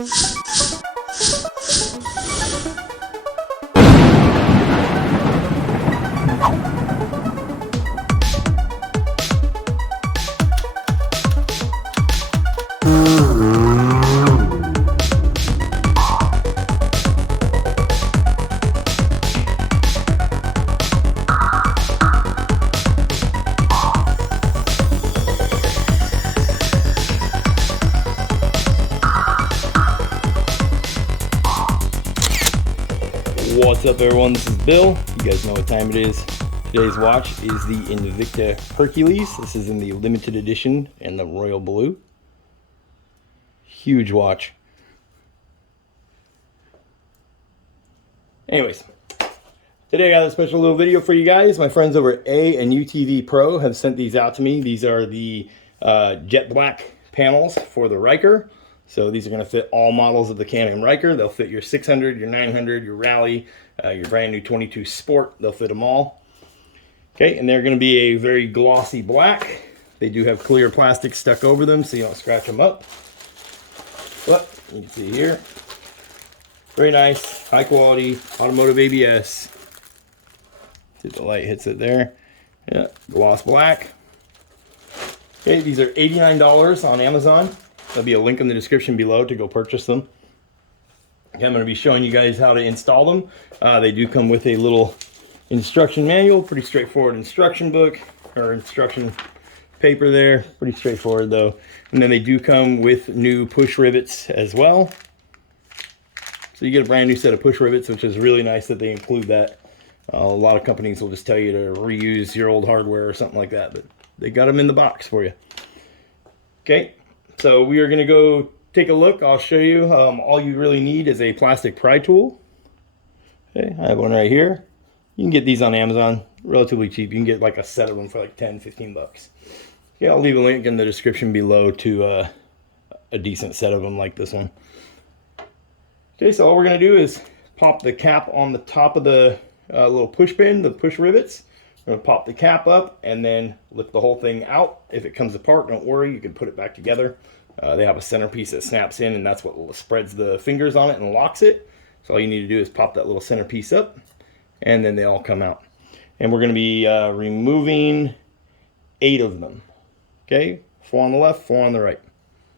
What's up, everyone? This is Bill. You guys know what time it is. Today's watch is the Invicta Hercules. This is in the limited edition and the royal blue. Huge watch. Anyways, today I got a special little video for you guys. My friends over at A and UTV Pro have sent these out to me. These are the jet black panels for the RYKER. So these are going to fit all models of the Can-Am RYKER. They'll fit your 600, your 900, your Rally, your brand new 22 Sport. They'll fit them all. Okay, and they're going to be a very glossy black. They do have clear plastic stuck over them so you don't scratch them up. But you can see here, very nice, high quality, automotive ABS. See if the light hits it there. Yeah, gloss black. Okay, these are $89 on Amazon. There'll be a link in the description below to go purchase them. Okay, I'm going to be showing you guys how to install them. They do come with a little instruction manual, pretty straightforward instruction book or instruction paper there. Pretty straightforward though. And then they do come with new push rivets as well. So you get a brand new set of push rivets, which is really nice that they include that. A lot of companies will just tell you to reuse your old hardware or something like that, but they got them in the box for you. Okay. So we are going to go take a look. I'll show you. All you really need is a plastic pry tool. Okay, I have one right here. You can get these on Amazon, relatively cheap. You can get like a set of them for like 10, 15 bucks. Okay, I'll leave a link in the description below to a decent set of them like this one. Okay, so all we're going to do is pop the cap on the top of the little push pin, the push rivets. We're going to pop the cap up and then lift the whole thing out. If it comes apart, don't worry, you can put it back together. They have a centerpiece that snaps in, and that's what spreads the fingers on it and locks it. So all you need to do is pop that little centerpiece up, and then they all come out. And we're going to be removing 8 of them. Okay, 4 on the left, 4 on the right.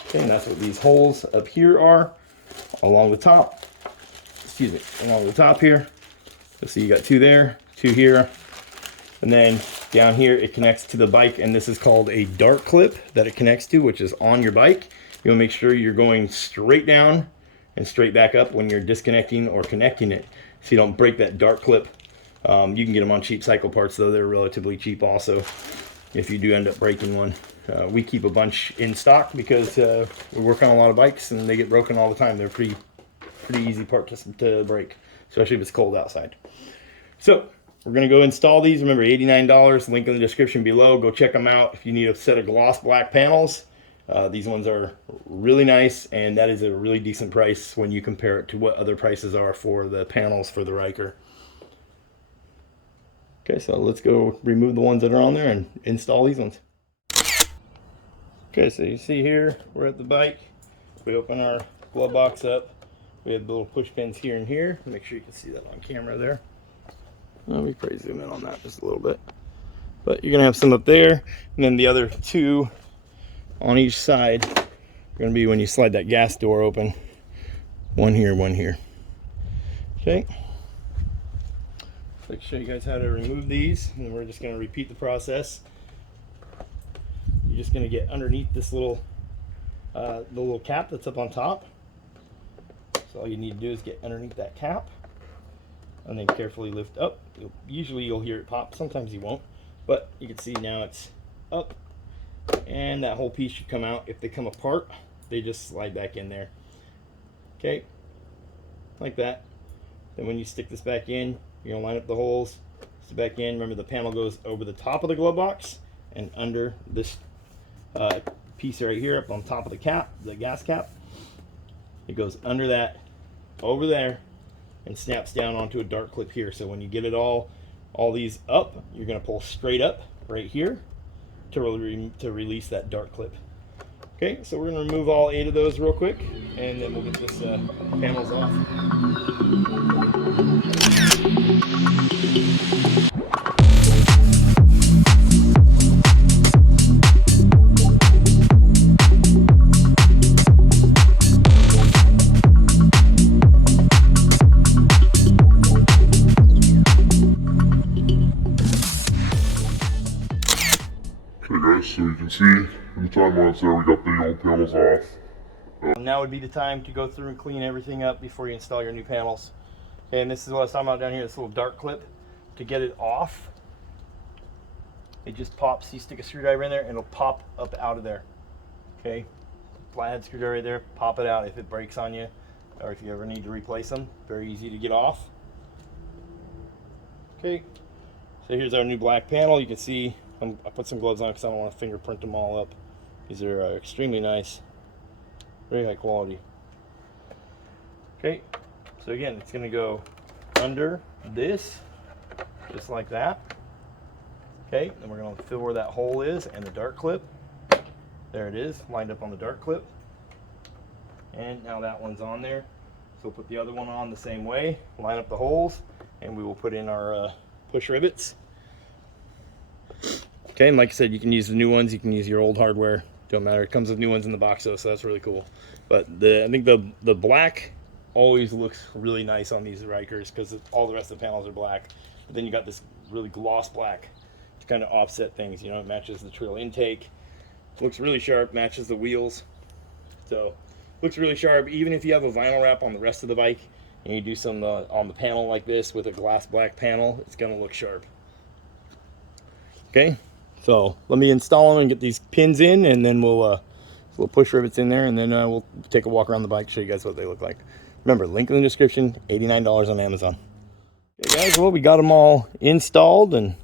Okay, and that's what these holes up here are along the top. Excuse me, along the top here. So you got 2 there, 2 here. And then down here it connects to the bike, and this is called a dart clip that it connects to, which is on your bike. You want to make sure you're going straight down and straight back up when you're disconnecting or connecting it, so you don't break that dart clip. You can get them on cheap cycle parts though. They're relatively cheap also if you do end up breaking one. We keep a bunch in stock because we work on a lot of bikes and they get broken all the time. They're pretty easy part to break, especially if it's cold outside. So we're going to go install these. Remember, $89, link in the description below. Go check them out if you need a set of gloss black panels. These ones are really nice, and that is a really decent price when you compare it to what other prices are for the panels for the RYKER. Okay, so let's go remove the ones that are on there and install these ones. Okay, so you see here, we're at the bike. We open our glove box up. We have the little push pins here and here. Make sure you can see that on camera there. Let me probably zoom in on that just a little bit. But you're going to have some up there, and then the other 2 on each side are going to be when you slide that gas door open. 1 here, 1 here. Okay. I'll show you guys how to remove these, and we're just going to repeat the process. You're just going to get underneath this little, the little cap that's up on top. So all you need to do is get underneath that cap, and then carefully lift up. Usually you'll hear it pop, sometimes you won't, but you can see now it's up, and that whole piece should come out. If they come apart, they just slide back in there. Okay, like that. Then when you stick this back in, you're gonna line up the holes, stick back in. Remember, the panel goes over the top of the glove box and under this piece right here up on top of the cap, the gas cap. It goes under that, over there, and snaps down onto a dart clip here. So when you get it all these up, you're going to pull straight up right here to release that dart clip. Okay, so we're going to remove all 8 of those real quick, and then we'll get this panels off. Okay guys, so you can see in the time lapse there we got the old panels off. Now would be the time to go through and clean everything up before you install your new panels. Okay, and this is what I was talking about down here, this little dart clip. To get it off, it just pops. You stick a screwdriver in there and it'll pop up out of there. Okay, flathead screwdriver right there, pop it out if it breaks on you, or if you ever need to replace them. Very easy to get off. Okay, so here's our new black panel. You can see I put some gloves on because I don't want to fingerprint them all up. These are extremely nice, very high quality. Okay, so again, it's going to go under this, just like that. Okay, then we're going to fill where that hole is and the dart clip. There it is, lined up on the dart clip. And now that one's on there. So we'll put the other one on the same way, line up the holes, and we will put in our push rivets. Okay, and like I said, you can use the new ones, you can use your old hardware, don't matter. It comes with new ones in the box though, so that's really cool. But I think the black always looks really nice on these RYKERs because all the rest of the panels are black. But then you got this really gloss black to kind of offset things. You know, it matches the trail intake, looks really sharp, matches the wheels. So looks really sharp. Even if you have a vinyl wrap on the rest of the bike and you do some on the panel like this with a gloss black panel, it's gonna look sharp. Okay, so let me install them and get these pins in, and then we'll push rivets in there, and then we'll take a walk around the bike, show you guys what they look like. Remember, link in the description, $89 on Amazon. Okay guys, well, we got them all installed, and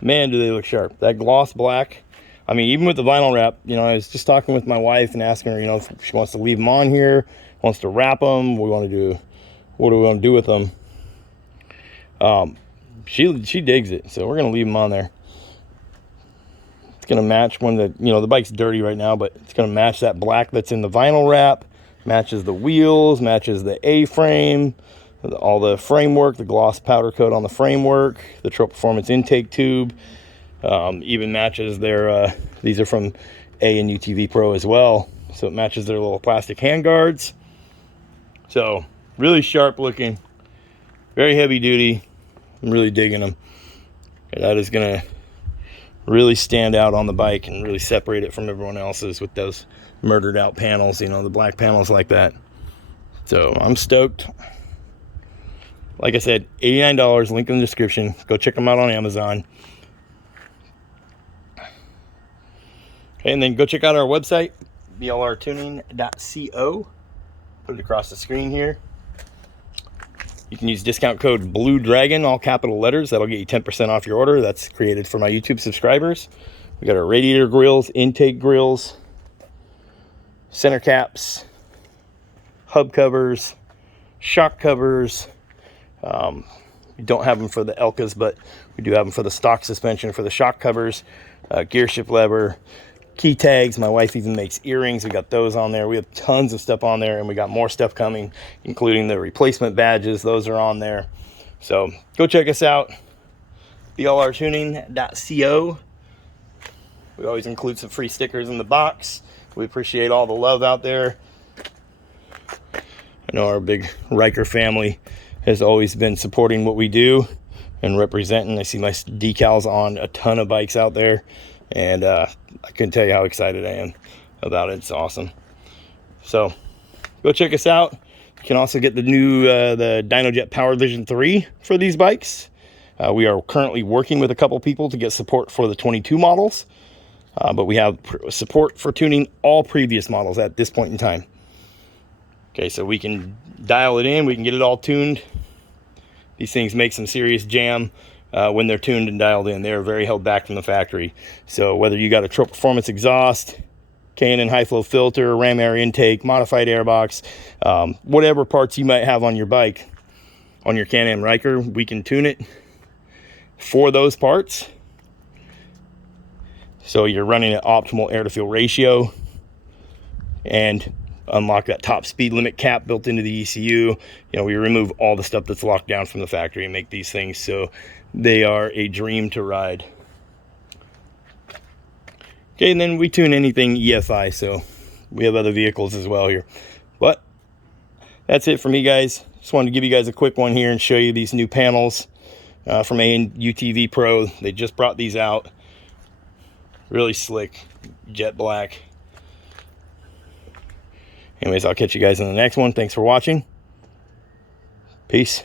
man, do they look sharp. That gloss black, I mean, even with the vinyl wrap, you know, I was just talking with my wife and asking her, you know, if she wants to leave them on here, wants to wrap them, what do we want to do with them? She digs it, so we're gonna leave them on there. It's gonna match when the bike's dirty right now, but it's gonna match that black that's in the vinyl wrap, matches the wheels, matches the A-frame, all the framework, the gloss powder coat on the framework, the Trail Performance intake tube, even matches their these are from A and UTV Pro as well, so it matches their little plastic hand guards. So really sharp looking, very heavy duty. I'm really digging them. And that is gonna really stand out on the bike and really separate it from everyone else's with those murdered out panels, you know, the black panels like that. So I'm stoked. Like I said, $89, link in the description. Go check them out on Amazon. Okay, and then go check out our website, BLRTUNING.TECH. Put it across the screen here. You can use discount code Blue Dragon, all capital letters. That'll get you 10% off your order. That's created for my YouTube subscribers. We got our radiator grills, intake grills, center caps, hub covers, shock covers. We don't have them for the Elkas, but we do have them for the stock suspension, for the shock covers, gear shift lever, key tags. My wife even makes earrings. We got those on there. We have tons of stuff on there, and we got more stuff coming, including the replacement badges. Those are on there. So go check us out, BLRTUNING.TECH. We always include some free stickers in the box. We appreciate all the love out there. I know our big RYKER family has always been supporting what we do and representing. I see my decals on a ton of bikes out there, and I couldn't tell you how excited I am about it. It's awesome. So go check us out. You can also get the new the DynoJet Power Vision 3 for these bikes. We are currently working with a couple people to get support for the 22 models, but we have support for tuning all previous models at this point in time. Okay, so we can dial it in, we can get it all tuned. These things make some serious jam when they're tuned and dialed in. They're very held back from the factory. So whether you got a Trail Performance exhaust, K&N high flow filter, ram air intake, modified airbox, whatever parts you might have on your bike, on your Can-Am RYKER, we can tune it for those parts. So you're running an optimal air to fuel ratio. and unlock that top speed limit cap built into the ECU. You know, we remove all the stuff that's locked down from the factory and make these things so they are a dream to ride. Okay, and then we tune anything EFI, so we have other vehicles as well here. But that's it for me, guys. Just wanted to give you guys a quick one here and show you these new panels from UTV Pro. They just brought these out. Really slick, jet black. Anyways, I'll catch you guys in the next one. Thanks for watching. Peace.